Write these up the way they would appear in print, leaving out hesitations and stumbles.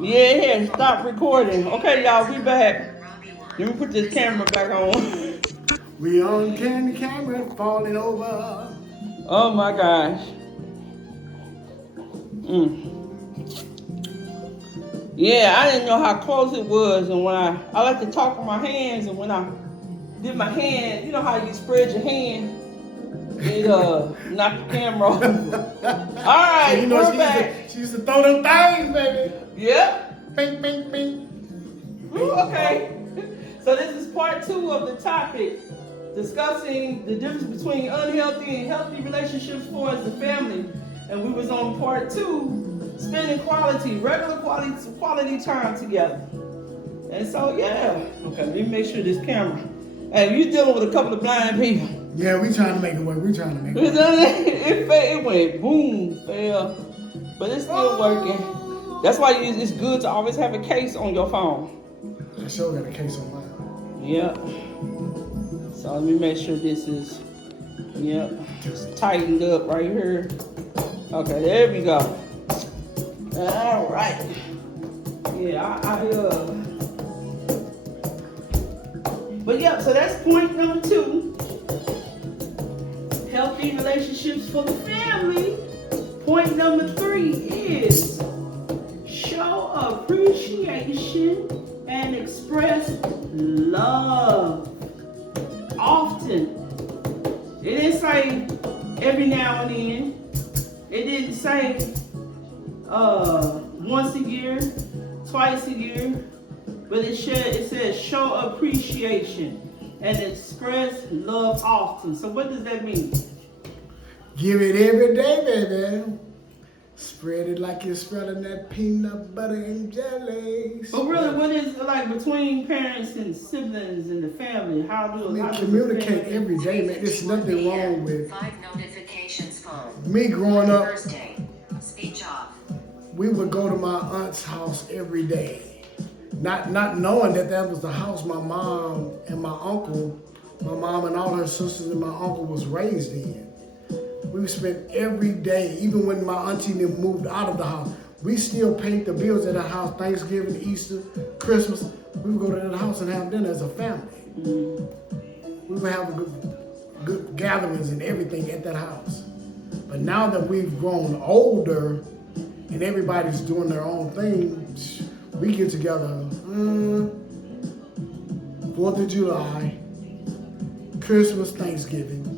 Yeah, stop recording. Okay, y'all, we back. Let me put this camera back on. We on candy camera falling over. Oh my gosh. Mm. Yeah, I didn't know how close it was, and when I like to talk with my hands, and when I did my hand, you know how you spread your hand, it knocked the camera over. All So right, you know we're back. she used to throw them things, baby. Yep. Bing, bing, bing. Ooh, okay. So this is part 2 of the topic, discussing the difference between unhealthy and healthy relationships for us as a family. And we was on part 2, spending regular quality time together. And so yeah, okay, let me make sure this camera. Hey, you dealing with a couple of blind people. Yeah, we trying to make it work. We trying to make it work. It went boom, fell, but it's still working. That's why it's good to always have a case on your phone. I sure got a case on mine. Yep. So let me make sure this is, yep, tightened up right here. Okay, there we go. All right. Yeah, but yeah, so that's point number 2. Healthy relationships for the family. Point number 3 is show appreciation and express love often. It didn't say every now and then. It didn't say once a year, twice a year, but it says show appreciation and express love often. So what does that mean? Give it every day, baby. Spread it like you're spreading that peanut butter and jelly. But really, what is it like between parents and siblings and the family? How communicate every day, man. There's nothing wrong with 5 notifications phone. Me growing up. Thursday. Speech off. We would go to my aunt's house every day. Not knowing that was the house my mom and my uncle, my mom and all her sisters and my uncle was raised in. We spent every day, even when my auntie moved out of the house, we still paid the bills at her house, Thanksgiving, Easter, Christmas. We would go to that house and have dinner as a family. We would have good gatherings and everything at that house. But now that we've grown older and everybody's doing their own thing, we get together 4th of July, Christmas, Thanksgiving.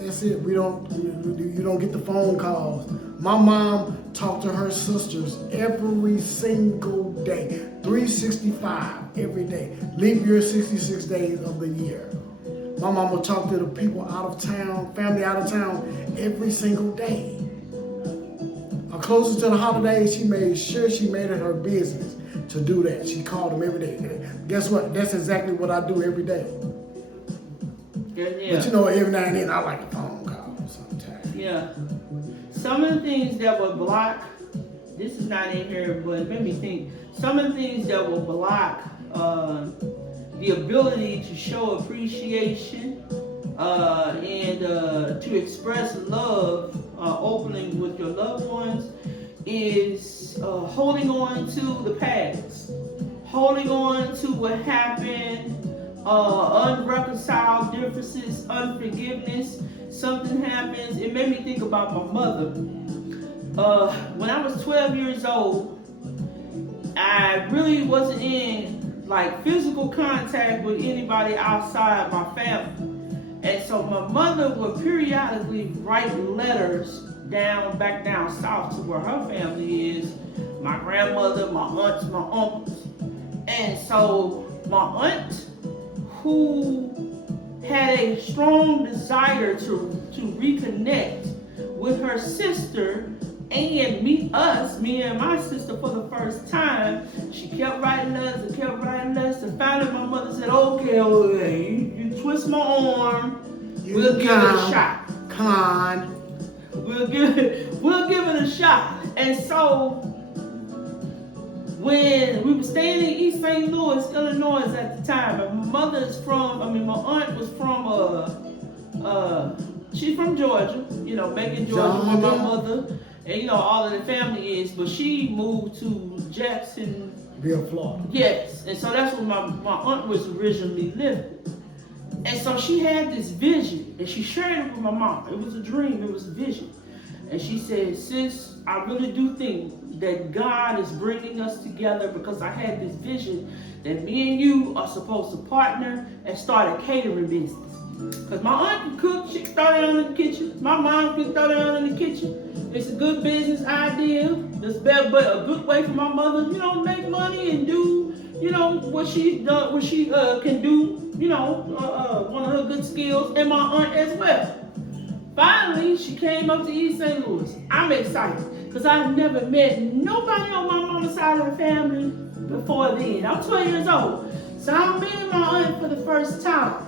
That's it. You don't get the phone calls. My mom talked to her sisters every single day, 365 every day. Leap year, 66 days of the year. My mom would talk to the people out of town, family out of town, every single day. Closer to the holidays, she made sure she made it her business to do that. She called them every day. Guess what? That's exactly what I do every day. Yeah. But you know, every now and then I like a phone call sometimes. Yeah. Some of the things that will block, this is not in here, but it made me think, some of the things that will block the ability to show appreciation and to express love openly with your loved ones is holding on to the past, holding on to what happened, unreconciled differences, unforgiveness. Something happens. It made me think about my mother. When I was 12 years old, I really wasn't in like physical contact with anybody outside my family. And so my mother would periodically write letters back down south to where her family is, my grandmother, my aunts, my uncles. And so my aunt, who had a strong desire to reconnect with her sister and meet us, me and my sister, for the first time, she kept writing letters and kept writing letters. And finally my mother said, okay, you twist my arm, we'll give it a shot. Come on. We'll give it a shot. And so when we were staying in East St. Louis, Illinois at the time, and my aunt was from she's from Georgia, Macon, Georgia, where my Georgia. mother and all of the family is. But she moved to Jackson, Florida. yes, and so that's where my aunt was originally living. And so she had this vision, and she shared it with my mom. It was a dream, it was a vision. And she said, sis, I really do think that God is bringing us together because I had this vision that me and you are supposed to partner and start a catering business. Because my aunt can cook, she can throw down in the kitchen. My mom can throw down in the kitchen. It's a good business idea. It's better, but a good way for my mother, to make money and do, what she can do, one of her good skills, and my aunt as well. Finally, she came up to East St. Louis. I'm excited because I've never met nobody on my mama's side of the family before then. I'm 12 years old. So I'm meeting my aunt for the first time.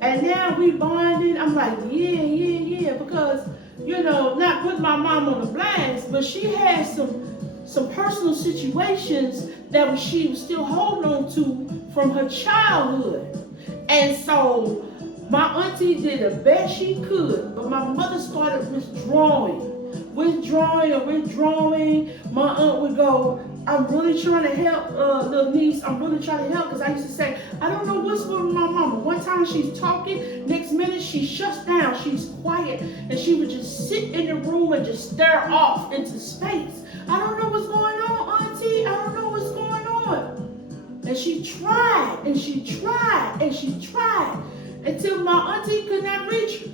And now we bonding. I'm like, yeah, because, not putting my mom on the blast, but she had some personal situations that she was still holding on to from her childhood. And so my auntie did the best she could, but my mother started withdrawing. My aunt would go, I'm really trying to help, little niece. I'm really trying to help, because I used to say, I don't know what's with my mama. One time she's talking, next minute she shuts down, she's quiet, and she would just sit in the room and just stare off into space. I don't know what's going on, auntie. I don't know what's going on. And she tried, and she tried, and she tried, until my auntie could not reach her.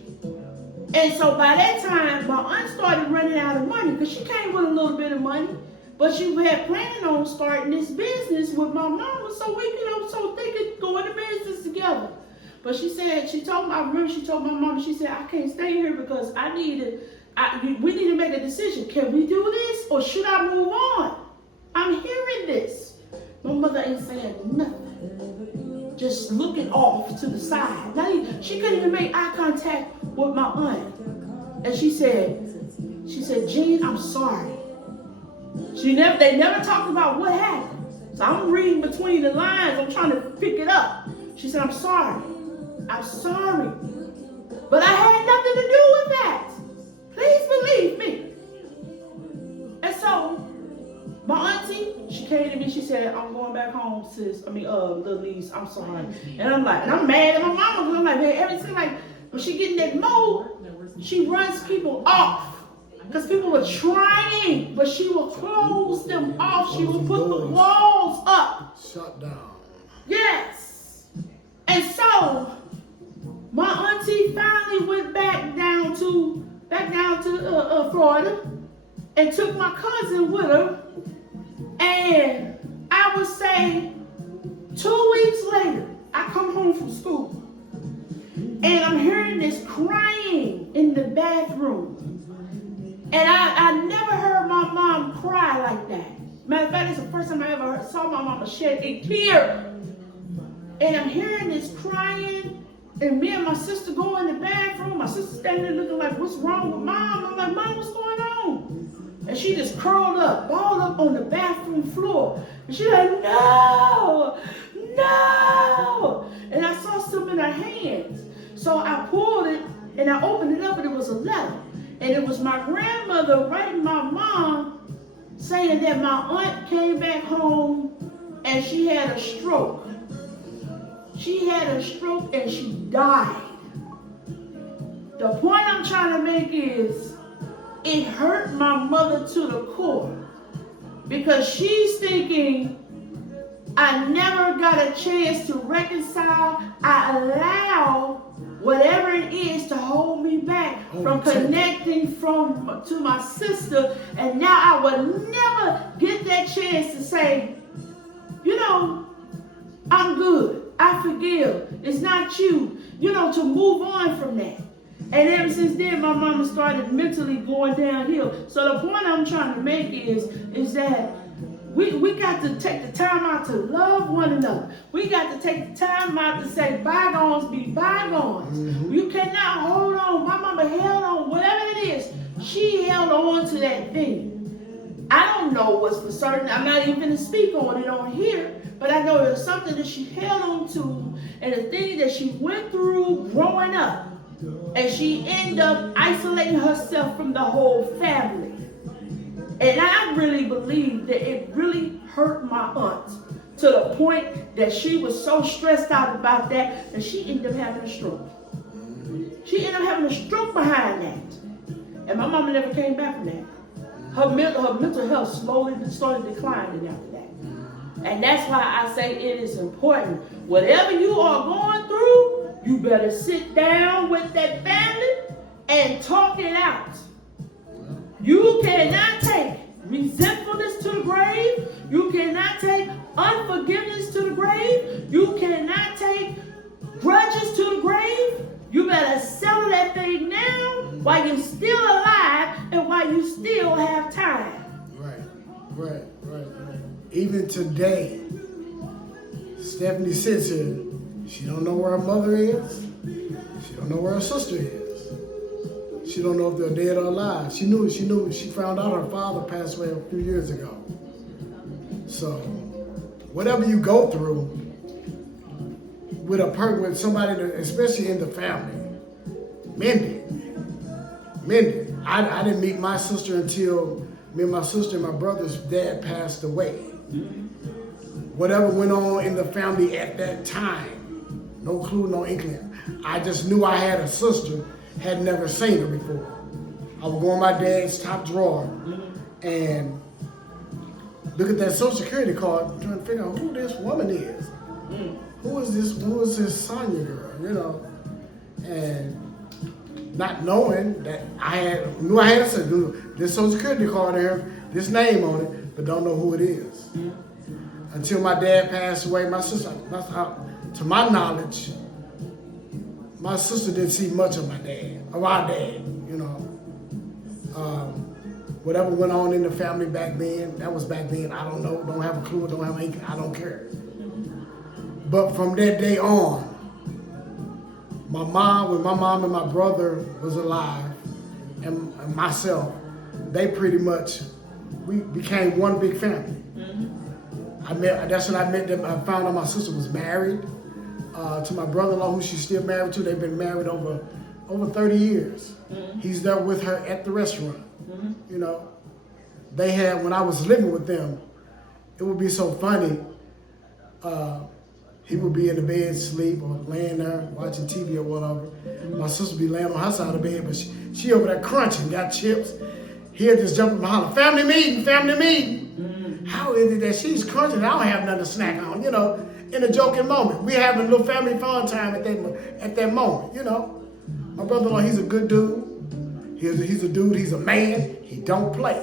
And so by that time, my aunt started running out of money, because she came with a little bit of money. But she had planned on starting this business with my mama so they could go into business together. But she told my mama, she said, I can't stay here because we need to make a decision. Can we do this or should I move on? I'm hearing this. My mother ain't saying nothing. Just looking off to the side. She couldn't even make eye contact with my aunt. And she said, Jean, I'm sorry. They never talked about what happened. So I'm reading between the lines. I'm trying to pick it up. She said, I'm sorry. But I had nothing to do with that. Please believe me. And so my auntie, she came to me. She said, I'm going back home, sis. Little niece, I'm sorry. And I'm mad at my mama because I'm like, man, everything when she get in that mode, she runs people off. Because people were trying, but she will close them off. She will put the walls up. Shut down. Yes. And so my auntie finally went back down to Florida and took my cousin with her. And I would say 2 weeks later, I come home from school and I'm hearing this crying in the bathroom. And I never heard my mom cry like that. Matter of fact, it's the first time I ever saw my mama shed a tear. And I'm hearing this crying, and me and my sister go in the bathroom. My sister standing there looking like, what's wrong with mom? I'm like, Mom, what's going on? And she just curled up, balled up on the bathroom floor. And she's like, no. And I saw something in her hands. So I pulled it, and I opened it up, and it was a letter. And it was my grandmother writing my mom saying that my aunt came back home and she had a stroke. She had a stroke and she died. The point I'm trying to make is it hurt my mother to the core because she's thinking I never got a chance to reconcile. I allow whatever it is to hold me back from connecting to my sister, and now I will never get that chance to say, I'm good. I forgive. It's not you. To move on from that. And ever since then, my mama started mentally going downhill. So the point I'm trying to make is that we got to take the time out to love one another. We got to take the time out to say bygones be bygones. Mm-hmm. You cannot hold on. My mama held on, whatever it is, she held on to that thing. I don't know what's for certain. I'm not even going to speak on it on here, but I know it was something that she held on to and the thing that she went through growing up. And she ended up isolating herself from the whole family. And I really believe that it really hurt my aunt to the point that she was so stressed out about that she ended up having a stroke. She ended up having a stroke behind that. And my mama never came back from that. Her mental health slowly started declining after that. And that's why I say it is important. Whatever you are going through, you better sit down with that family and talk it out. You cannot take resentfulness to the grave. You cannot take unforgiveness to the grave. You cannot take grudges to the grave. You better settle that thing now while you're still alive and while you still have time. Right. Even today, Stephanie sits here. She don't know where her mother is. She don't know where her sister is. She don't know if they're dead or alive. She knew. She found out her father passed away a few years ago. So, whatever you go through with somebody, especially in the family, mend it. I didn't meet my sister until me and my sister and my brother's dad passed away. Whatever went on in the family at that time, no clue, no inkling. I just knew I had a sister, had never seen her before. I would go in my dad's top drawer and look at that Social Security card, trying to figure out who this woman is. Who is this Sonia girl, And not knowing that knew I had a sister, this Social Security card there, this name on it, but don't know who it is. Until my dad passed away, my sister, to my knowledge, my sister didn't see much of our dad, Whatever went on in the family back then, that was back then. I don't know, don't have a clue, don't have anything, I don't care. But from that day on, when my mom and my brother was alive, and myself, they pretty much, we became one big family. That's when I met them. I found out my sister was married to my brother-in-law, who she's still married to. They've been married over 30 years. He's there with her at the restaurant. They had, when I was living with them, it would be so funny. He would be in the bed, sleep, or laying there watching TV or whatever. My sister would be laying on her side of the bed, but she over there crunching, got chips. He'll just jump in my holler, family meeting. How is it that she's crunching? I don't have nothing to snack on, in a joking moment. We having a little family fun time at that moment, My brother-in-law, he's a good dude. He's a dude, he's a man. He don't play.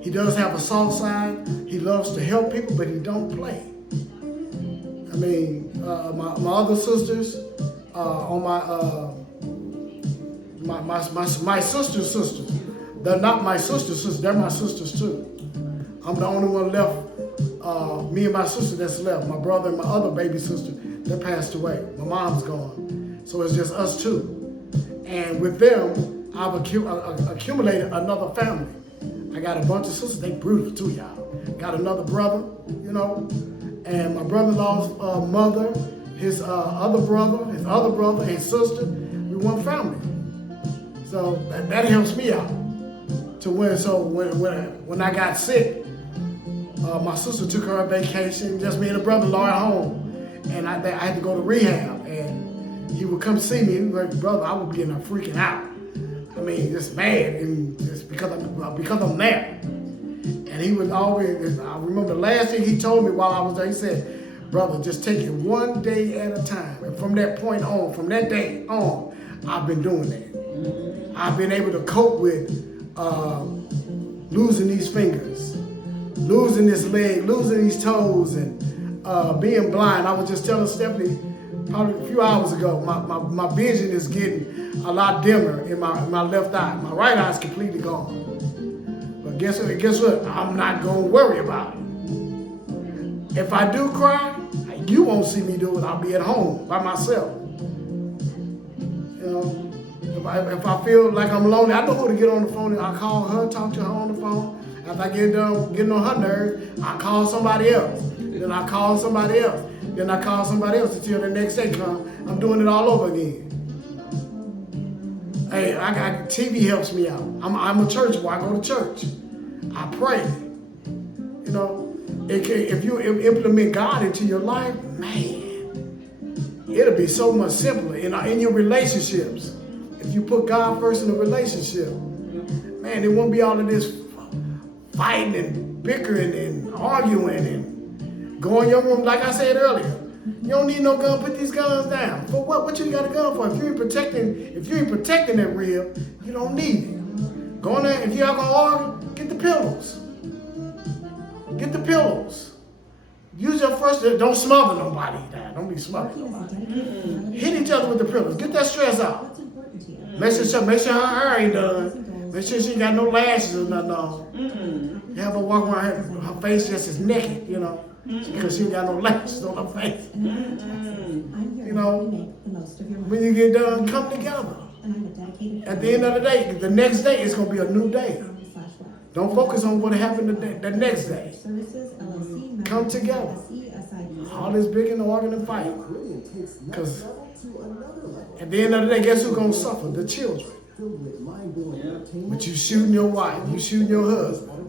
He does have a soft side. He loves to help people, but he don't play. I mean, my other sisters, my sister's sisters, they're not my sister's sisters, they're my sisters too. I'm the only one left, me and my sister that's left. My brother and my other baby sister, they passed away. My mom's gone. So it's just us two. And with them, I've accumulated another family. I got a bunch of sisters, they brutal too, y'all. Got another brother, and my brother-in-law's mother, his other brother, his sister, we one family. So that helps me out. When I got sick, my sister took her on vacation, just me and the brother-in-law at home, and I had to go to rehab, and he would come see me. He was like, brother, I was getting freaking out. I mean, just mad, and just because I'm there. And he was always, I remember the last thing he told me while I was there, he said, brother, just take it one day at a time. And from that point on, from that day on, I've been doing that. I've been able to cope with losing these fingers, losing this leg, losing these toes, and being blind. I was just telling Stephanie probably a few hours ago, my vision is getting a lot dimmer in my left eye. My right eye is completely gone. But guess what? I'm not going to worry about it. If I do cry, you won't see me do it. I'll be at home by myself. If I feel like I'm lonely, I know who to get on the phone, and I call her, talk to her on the phone. After I get done getting on her nerves, I call somebody else. Then I call somebody else. Then I call somebody else until the next day comes. I'm doing it all over again. Hey, TV helps me out. I'm a church boy. I go to church. I pray. You know, if you implement God into your life, man, it'll be so much simpler in your relationships. If you put God first in the relationship, man, there won't be all of this fighting and bickering and arguing and going your room. Like I said earlier, you don't need no gun. Put these guns down. For what? What you got a gun for? If you ain't protecting that rib, you don't need it. Go in there. If you're gonna argue, get the pillows. Get the pillows. Use your first. Don't smother nobody down. Don't be smothering nobody. Hit each other with the pillows. Get that stress out. Make sure her hair ain't done. Make sure she ain't got no lashes or nothing on. Have her walk around her face just as naked, you know, because she ain't got no lashes on her face. You know, when you get done, come together. At the end of the day, the next day is gonna be a new day. Don't focus on what happened the next day. Come together. All this big and arguing and fight. Because at the end of the day, guess who's gonna suffer? The children. But you shooting your wife, you shooting your husband.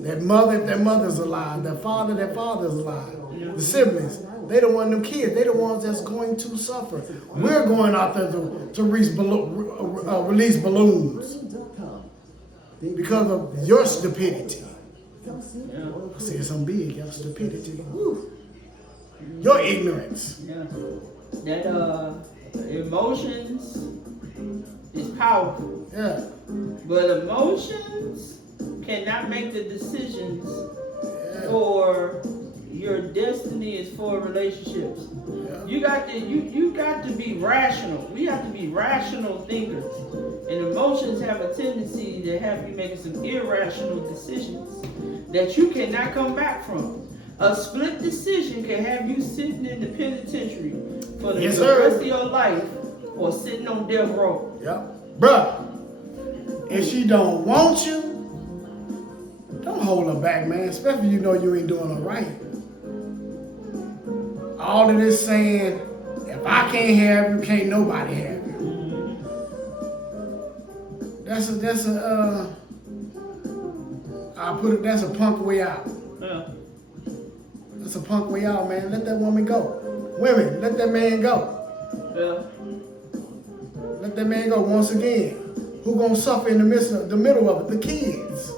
That mother, if that mother's alive, that father's alive. The siblings, they don't want them kids. They the ones that's going to suffer. We're going out there to release balloons because of your stupidity. I said something big, your stupidity. Your ignorance. That emotions is powerful. Yeah. But emotions cannot make the decisions for your destiny is for relationships. You got to be rational. We have to be rational thinkers. And emotions have a tendency to have you making some irrational decisions that you cannot come back from. A split decision can have you sitting in the penitentiary for the rest of your life or sitting on death row. Yep. Bruh, if she don't want you, don't hold her back, man. Especially if you know you ain't doing her right. All of this saying, if I can't have you, can't nobody have you. That's a punk way out. That's a punk way out, man. Let that woman go. Women, let that man go. Let that man go. Once again, who gonna suffer in the middle of it? The kids.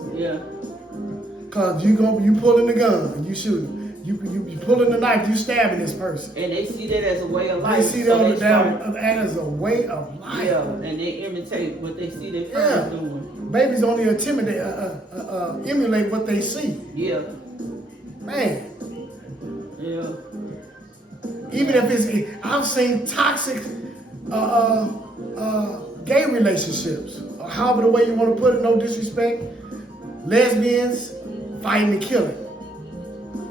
Cause you pulling the gun, you shooting. You pulling the knife, you stabbing this person. And they see that as a way of life. They see that as a way of life. Yeah, and they imitate what they see their parents doing. Babies only emulate what they see. Yeah. Man. Yeah. Even if I've seen toxic gay relationships, or however the way you want to put it, no disrespect. Lesbians fighting and killing.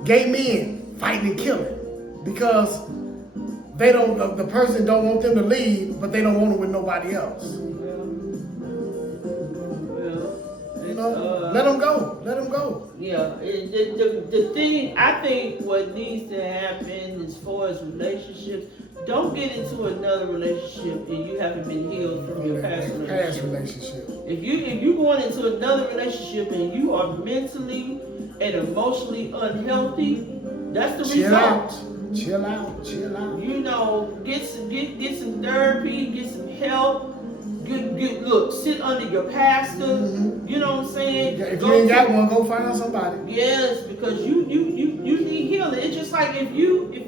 Gay men fighting and killing because the person don't want them to leave, but they don't want it with nobody else. You know, let them go. Let them go. Yeah, the thing, I think what needs to happen as far as relationships, don't get into another relationship and you haven't been healed from your past relationship. If you going into another relationship and you are mentally and emotionally unhealthy, that's the result. Chill out. You know, get some therapy, get some help. Look, sit under your pastor. You know what I'm saying? Yeah, if you ain't got one, go find somebody. Yes, because you need healing. It's just like if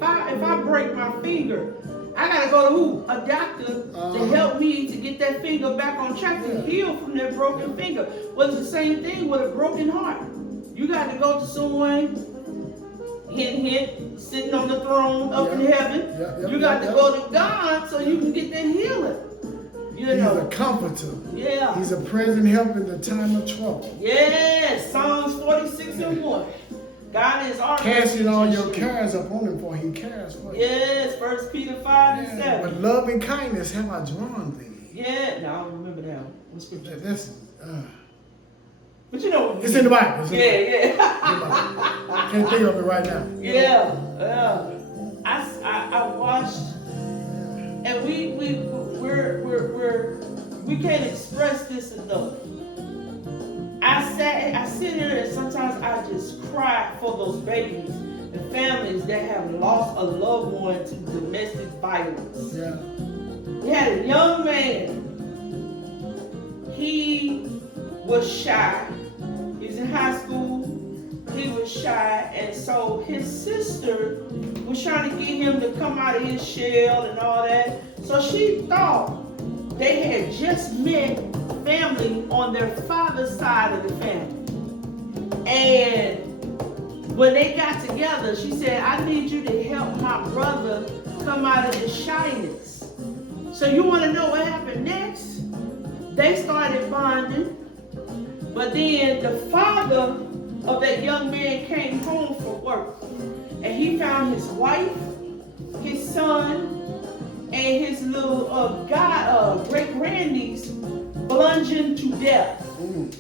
I break my finger, I gotta go to who? A doctor to help me to get that finger back on track to heal from that broken finger. Well, it's the same thing with a broken heart. You got to go to someone, hint, sitting on the throne up in heaven. You got to go to God so you can get that healing. He's a comforter. Yeah. He's a present help in the time of trouble. Yes, Psalms 46:1. God is our casting all your cares upon him, for he cares for you. Yes, 1 Peter 5:7. But love and kindness have I drawn thee. Yeah, now I don't remember that one. What scripture? But you know, it's in the Bible. Yeah. Can't think of it right now. Yeah. I watched, and we We can't express this enough. I sit here and sometimes I just cry for those babies and families that have lost a loved one to domestic violence. Yeah. We had a young man. He was shy. He was in high school. He was shy, and so his sister was trying to get him to come out of his shell and all that. So she thought they had just met family on their father's side of the family. And when they got together, she said, I need you to help my brother come out of his shyness. So you want to know what happened next? They started bonding. But then the father of that young man came home from work. And he found his wife, his son, and his little great-grandniece plunging to death. And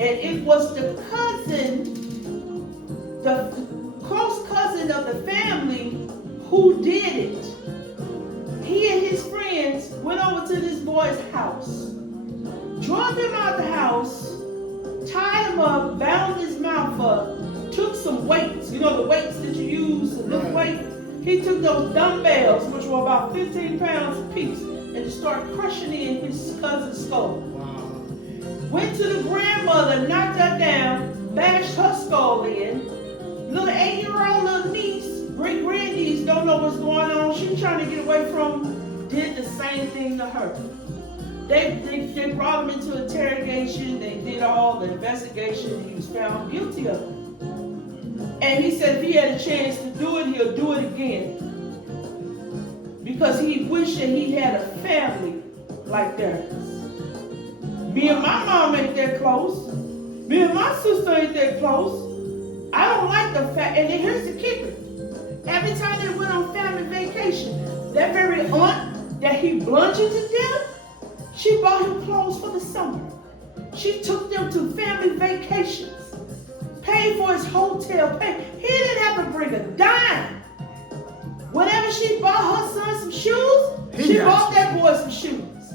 it was the close cousin of the family who did it. He and his friends went over to this boy's house, drove him out the house, tied him up, bound his mouth up, took some weights, you know the weights that you use to lift weight. He took those dumbbells, which were about 15 pounds apiece, and just started crushing in his cousin's skull. Wow. Went to the grandmother, knocked her down, bashed her skull in. Little 8-year-old little niece, great-grandniece, don't know what's going on. She trying to get away from him, did the same thing to her. They brought him into interrogation. They did all the investigation. He was found guilty of it. And he said if he had a chance to do it, he'll do it again. Because he wished that he had a family like theirs. Me and my mom ain't that close. Me and my sister ain't that close. I don't like the fact, and then here's the kicker. Every time they went on family vacation, that very aunt that he bludgeoned to death, she bought him clothes for the summer. She took them to family vacations. Paid for his hotel. He didn't have to bring a dime. Whenever she bought her son some shoes, she bought that boy some shoes.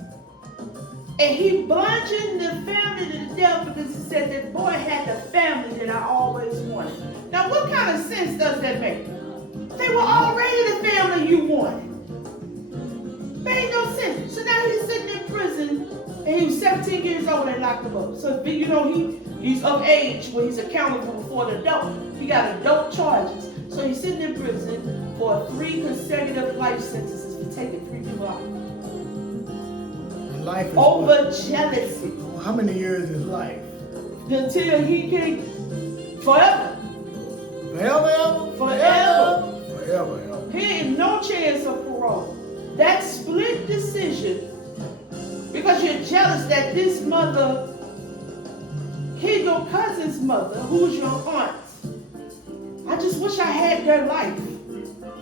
And he bludgeoned the family to death because he said that boy had the family that I always wanted. Now, what kind of sense does that make? They were already the family you wanted. Made no sense. So now he's sitting in prison, and he was 17 years old and locked him up. So you know he's of age when he's accountable before the adult. He got adult charges. So he's sitting in prison for 3 consecutive life sentences for taking 3 people out. Life is over jealousy. How many years is life? Until he can forever. Forever. He ain't no chance of parole. That split decision, because you're jealous that this mother, he's your cousin's mother, who's your aunt. I just wish I had their life.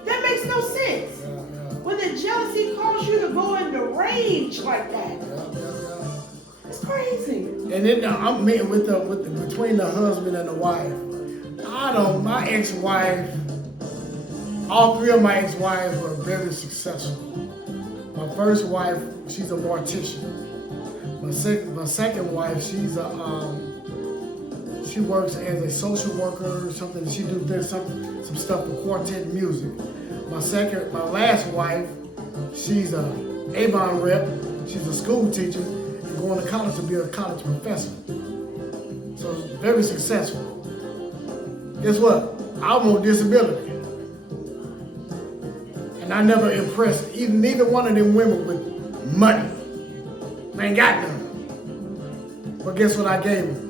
That makes no sense. When the jealousy causes you to go into rage like that. It's crazy. And then I'm meeting with between the husband and the wife. My ex-wife, all 3 of my ex-wives were very successful. My first wife, she's a mortician. My second wife, she works as a social worker or something. She does some stuff for quartet music. My last wife, she's a Avon rep. She's a school teacher and going to college to be a college professor. So very successful. Guess what? I'm on disability. And I never impressed neither one of them women with money. I ain't got none. But guess what I gave them?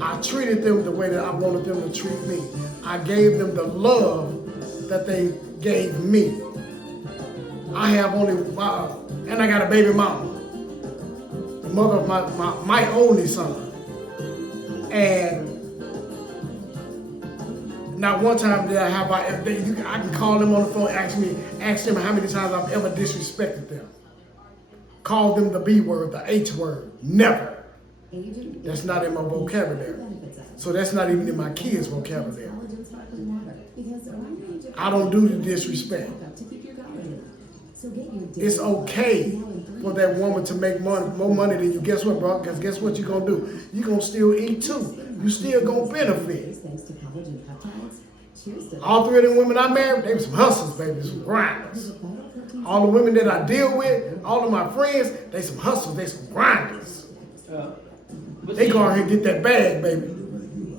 I treated them the way that I wanted them to treat me. I gave them the love that they gave me. I have only, and I got a baby mama, the mother of my only son. And not one time did I can call them on the phone, ask them how many times I've ever disrespected them. Call them the B word, the H word. Never. That's not in my vocabulary. So that's not even in my kids' vocabulary. I don't do the disrespect. It's okay for that woman to make more money than you. Guess what, bro? Because guess what you're gonna do? You're gonna still eat too. You still gonna benefit. All three of them women I married, they were some hustlers, baby, some grinders. All the women that I deal with, all of my friends, they some hustlers, they some grinders. But They see, go out here and get that bag, baby.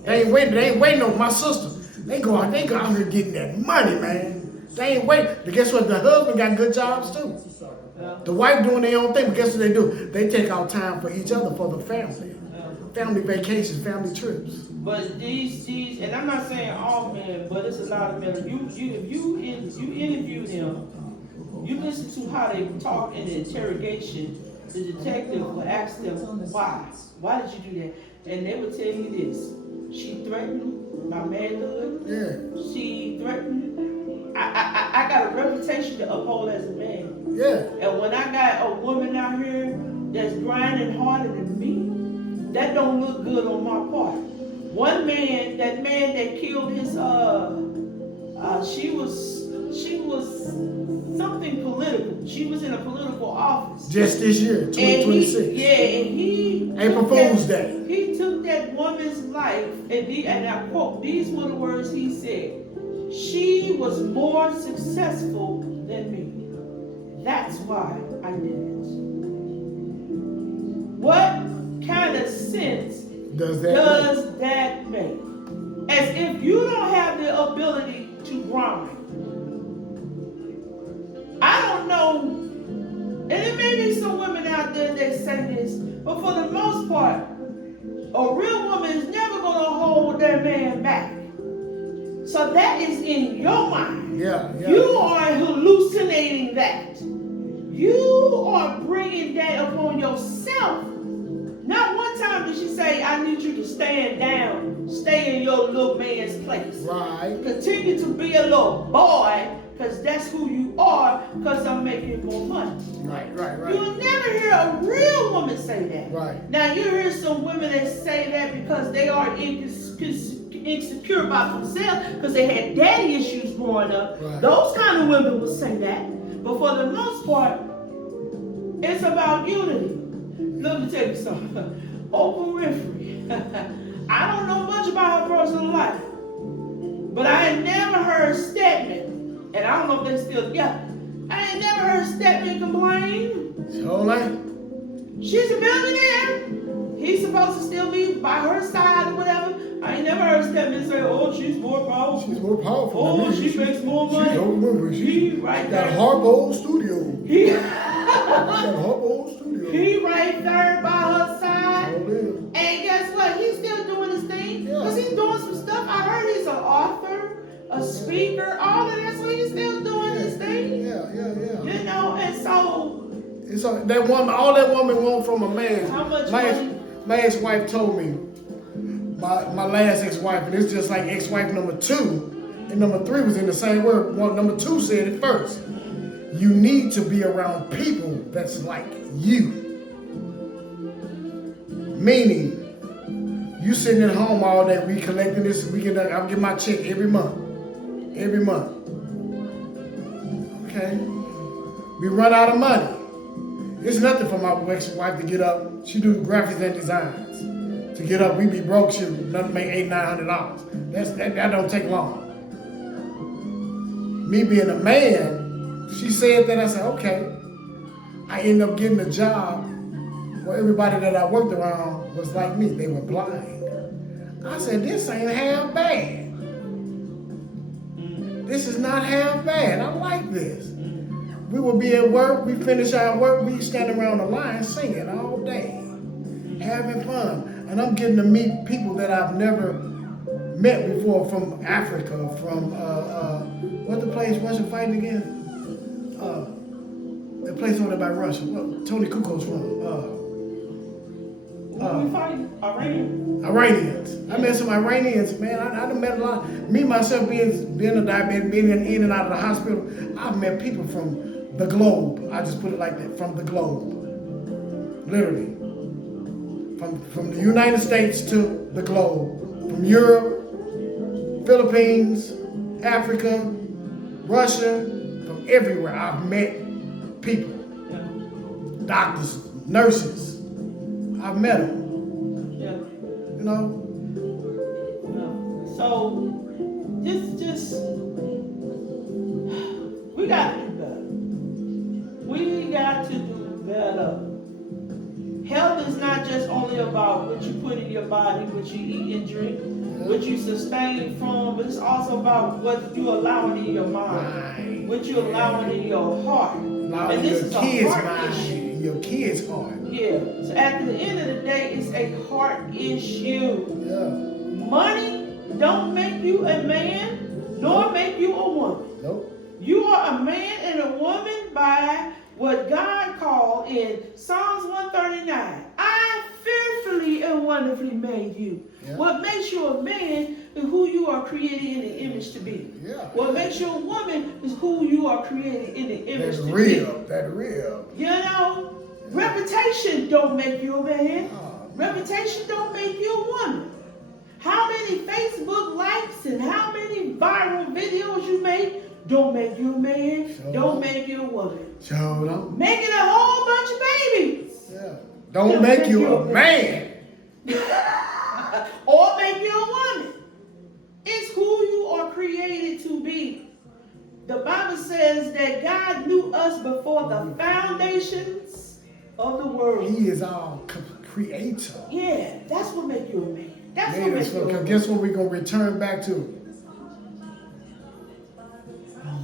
They ain't waiting on my sister. They go out here getting that money, man. They ain't waiting. But guess what? The husband got good jobs too. The wife doing their own thing, but guess what they do? They take out time for each other, for the family. Family vacations, family trips. But these, and I'm not saying all men, but it's a lot of men. If you interview them, you listen to how they talk in the interrogation. The detective will ask them why. Why did you do that? And they would tell you this: she threatened my manhood. Yeah. She threatened. I got a reputation to uphold as a man. Yeah. And when I got a woman out here that's grinding harder than me, that don't look good on my part. One man, that man that killed his, she was something political. She was in a political office. Just this year, 2026. And he April Fool's Day. He took that woman's life, and I quote, these were the words he said: she was more successful than me. That's why I did it. What kind of sense Does that make? As if you don't have the ability to grind. I don't know, and it may be some women out there that say this, but for the most part, a real woman is never going to hold their man back. So that is in your mind. Yeah. You are hallucinating that. You are bringing that upon yourself. Not one time did she say, I need you to stand down, stay in your little man's place. Right. Continue to be a little boy, because that's who you are, because I'm making more money. Right. You'll never hear a real woman say that. Right. Now, you hear some women that say that because they are insecure about themselves, because they had daddy issues growing up. Right. Those kind of women will say that. But for the most part, it's about unity. Let me tell you something. Oprah Winfrey. I don't know much about her personal life, but I ain't never heard Stedman, and I don't know if they still together. I ain't never heard Stedman complain. So like, She's a millionaire. He's supposed to still be by her side or whatever. I ain't never heard Stedman say, "Oh, she's more powerful. she's more powerful. Oh, than me. she makes more She's money." over with. He right got a there. Harpo studio. He, Got a Harpo studio. he right there by her side. Oh, yeah. And guess what? He's still doing his thing. Because he's doing some stuff. I heard he's an author, a speaker, all of that. So he's still doing his thing. Yeah. You know, and so, And so that woman, all that woman want from a man. How much my money? my ex-wife told me, my last ex-wife, and it's just like ex-wife number 2 and number 3 was in the same word. One, number 2 said it first. You need to be around people that's like you. Meaning, you sitting at home all day, we collecting this, I'll get my check every month. Okay? We run out of money. It's nothing for my ex-wife to get up. She do graphics and designs. To get up, we be broke. She make $800-900. That don't take long. Me being a man, she said that. I said, okay. I ended up getting a job where everybody that I worked around was like me. They were blind. I said, this ain't half bad. This is not half bad. I like this. We will be at work, we finish our work, we stand around the line singing all day, having fun. And I'm getting to meet people that I've never met before from Africa, from, what's the place Russia fighting again? The place over there by Russia, Tony Kukoc from. who we fighting? Iranians. I met some Iranians, man. I done met a lot. Me, myself, being a diabetic, being in and out of the hospital, I've met people from the globe. I just put it like that, from the globe. Literally. From the United States to the globe. From Europe, Philippines, Africa, Russia, from everywhere. I've met people. doctors, nurses. I've met them. Yeah. You know. Yeah. So just we got to do better. We got to do better. Health is not just only about what you put in your body, what you eat and drink, what you sustain from, but it's also about what you allowing in your mind, what you allowing in your heart. Allowing And this is your a kids' heart mind, issue. your kids' heart. Yeah. So at the end of the day, it's a heart issue. Yeah. Money don't make you a man, nor make you a woman. Nope. You are a man and a woman by what God called in Psalms 139. I fearfully and wonderfully made you. Yeah. What makes you a man is who you are created in the image to be. Yeah. What makes you a woman is who you are created in the image That's to real. be. That's real. You know, reputation don't make you a man. Oh, Reputation don't make you a woman. How many Facebook likes and how many viral videos you make don't make you a man, Sure. don't make you a woman. Sure don't. Making a whole bunch of babies. Yeah. Don't make you a man. Or make you a woman. It's who you are created to be. The Bible says that God knew us before the foundations of the world. He is our creator. Yeah, that's what makes you a man. That's what Man, makes you a woman. guess what we're going to return back to?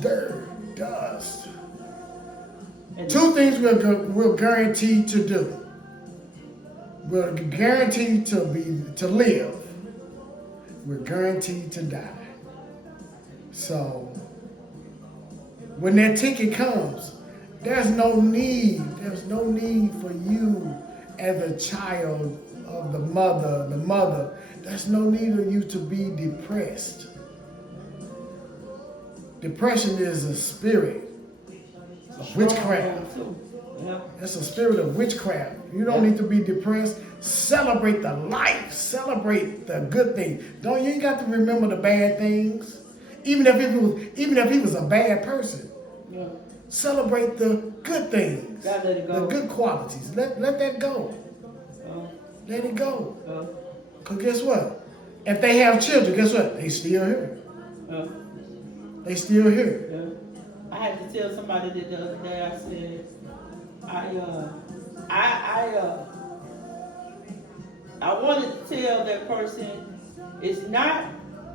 Dirt, dust. And Two things we're guaranteed to do. We're guaranteed to live. We're guaranteed to die. So when that ticket comes, there's no need for you as a child of the mother. There's no need of you to be depressed. Depression is a spirit of witchcraft. Yeah. It's a spirit of witchcraft. You don't need to be depressed. Celebrate the life. Celebrate the good things. You ain't got to remember the bad things. Even if he was a bad person. Yeah. Celebrate the good things. Gotta let it go. The good qualities. Let that go. Let it go. Because guess what? If they have children, guess what? They still here. They still here. Yeah. I had to tell somebody that the other day. I said, I wanted to tell that person, it's not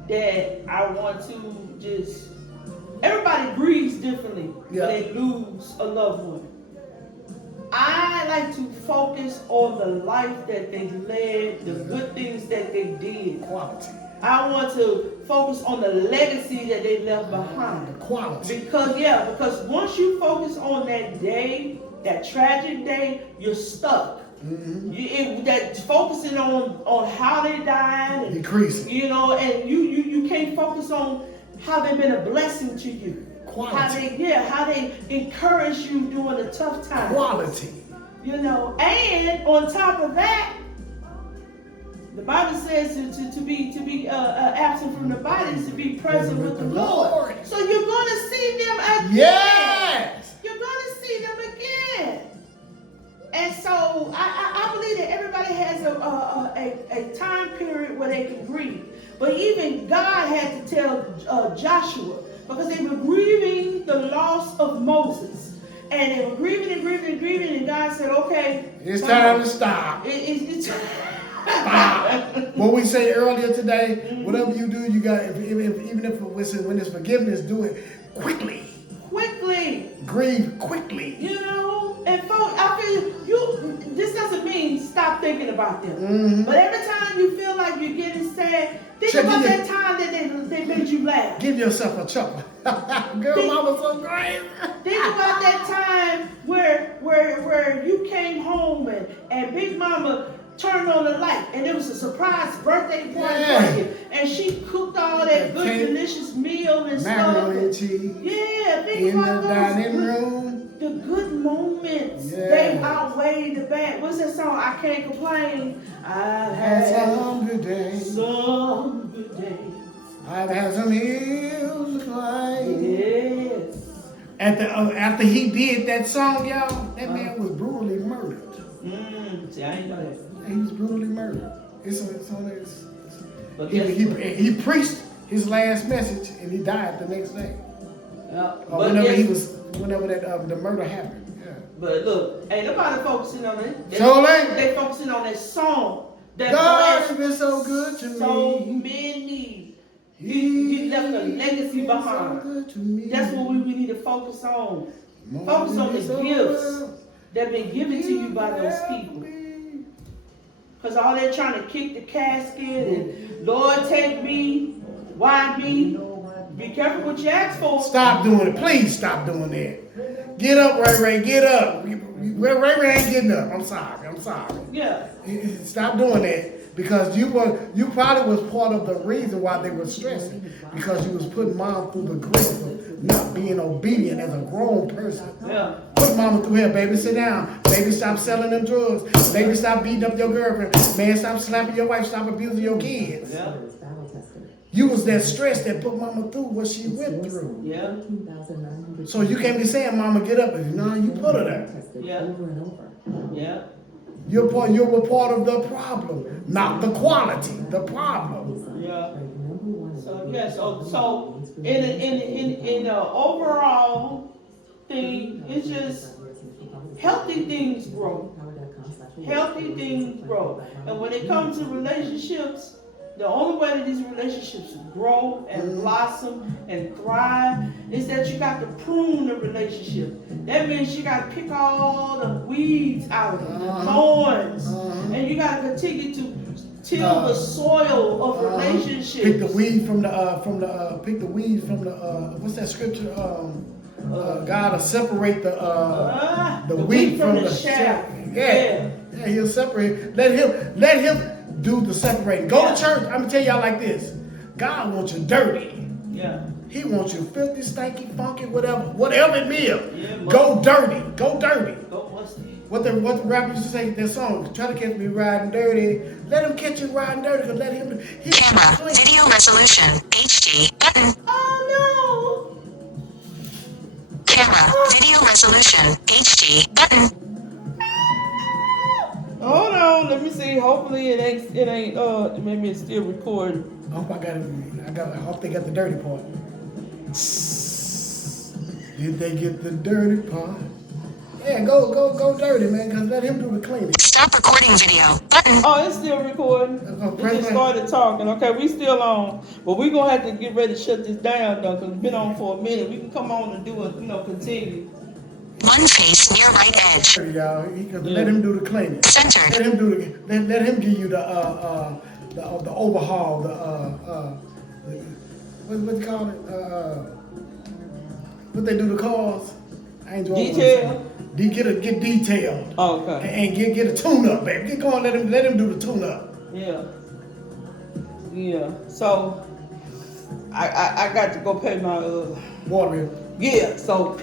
that I want to just. Everybody grieves differently when they lose a loved one. I like to focus on the life that they led, the good things that they did. Quality. I want to focus on the legacy that they left behind. The quality. Because once you focus on that day, that tragic day, you're stuck. Mm-hmm. That focusing on how they died, and, decreasing. you know, and you can't focus on how they've been a blessing to you. Quality. How they encourage you during the tough times. Quality. You know, and on top of that, the Bible says to be absent from the body is to be present with the Lord. So you're going to see them again. Yes. You're going to see them again. And so I believe that everybody has a time period where they can grieve. But even God had to tell Joshua, because they were grieving the loss of Moses. And they were grieving, and God said, okay. It's time to stop. It's Stop. What we said earlier today, whatever you do, you got, even if when it's forgiveness, do it quickly. Quickly. Grieve quickly. You know, and folks, I feel this doesn't mean stop thinking about them. Mm-hmm. But every time you feel like you're getting sad, think about that time that they made you laugh. Give yourself a chuckle. Girl, mama so great. Think about that time where you came home and Big Mama turned on the light and it was a surprise birthday party for you. And she cooked all that good, cake, delicious meal and macaroni stuff. and cheese. Yeah, think In about the those dining good, room. the good moments. Yes. They outweigh the bad. What's that song? I Can't Complain. I've Had had some good days. some good days. I've had some hills to climb. Yes. After he did that song, y'all, that man was brutally murdered. See, I ain't know that. He was brutally murdered. It's on his. But guess He preached his last message and he died the next day. Whenever the murder happened. Yeah. But look, ain't nobody focusing on it. They focusing on that song. That God has been so good to so me. many. He left a legacy behind. So good to me. That's what we need to focus on. More Focus on the than this gifts world. that been given to you by those people. Because all they're trying to kick the casket and Lord take me, why me? Be careful what you ask for. Stop doing it. Please stop doing that. Get up, Ray Ray. Get up. Ray Ray ain't getting up. I'm sorry. Yeah. Stop doing that because you probably was part of the reason why they were stressing because you was putting mom through the grief of not being obedient as a grown person. Yeah. Put mama through here, baby. Sit down. Baby, stop selling them drugs. Baby, stop beating up your girlfriend. Man, stop slapping your wife. Stop abusing your kids. Yeah. You was that stress that put mama through what she went through. Yeah. So you can't be saying, mama, get up. No, you put her there. Yeah. Yeah. You were part of the problem, not the quality, the problem. Yeah. So yeah, so in the overall thing, it's just healthy things grow. Healthy things grow. And when it comes to relationships, the only way that these relationships grow and blossom and thrive is that you got to prune the relationship. That means you got to pick all the weeds out of it, the thorns, and you got to continue to till the soil of relationship. Pick the weed from the what's that scripture? God will separate the wheat from the chaff. Yeah, he'll separate. Let him do the separating. Go to church. I'm gonna tell y'all like this. God wants you dirty. Yeah. He wants you filthy, stanky, funky, whatever it is. Yeah, go dirty. Go dirty. Go musty. What the rapper used to say, their song, try to catch me riding dirty. Let him catch you riding dirty, because let him Camera, video resolution, HD, button. Oh Camera, video resolution, HD, button. no! Hold on, let me see. Hopefully it ain't maybe it's still recording. I hope I hope they got the dirty part. Did they get the dirty part? Yeah, go dirty, man, because let him do the cleaning. Stop recording video, button. Oh, it's still recording. We just started talking. Okay, we still on. But we're going to have to get ready to shut this down, though, because it's been on for a minute. We can come on and do it, continue. One face near right edge. Y'all, let him do the cleaning. Centered. Let him give you the overhaul, what you call it? What they do to cars? I ain't doing Detail? Get detailed. Oh, okay. And get a tune up, baby. Get going, let him do the tune up. Yeah. Yeah. So I got to go pay my Water bill. yeah, so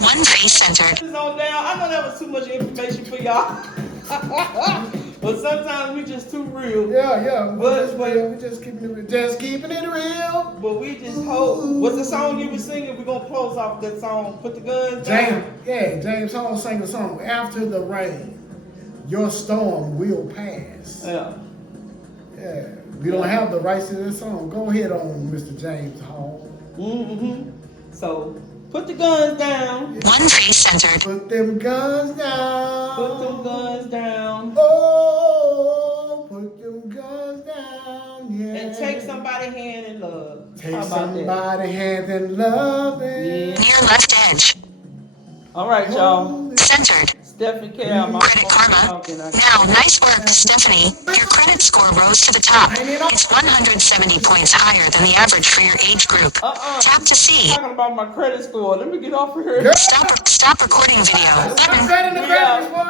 One face centered. on down. I know that was too much information for y'all. But sometimes we just too real. Yeah. But We just keeping it real. But we just hope. What's the song you were singing? We're gonna close off that song. Put the guns down. James Hall sang the song. After the rain, your storm will pass. Yeah. Yeah. We don't have the rights to this song. Go ahead on, Mr. James Hall. Mm-hmm. So put the guns down. One face centered. Put them guns down. Put them guns down. Oh, put them guns down. Yeah. And take somebody's hand in love. Take How about that? somebody's hand and love them. Yeah. Near left edge. All right, y'all. Centered. Stephanie Cal, my Credit Karma. Now, nice work, Stephanie. Your credit score rose to the top. It's 170 points higher than the average for your age group. Tap to see. Talking about my credit score. Let me get off of here. Stop recording video. Button. Stop setting the credit score.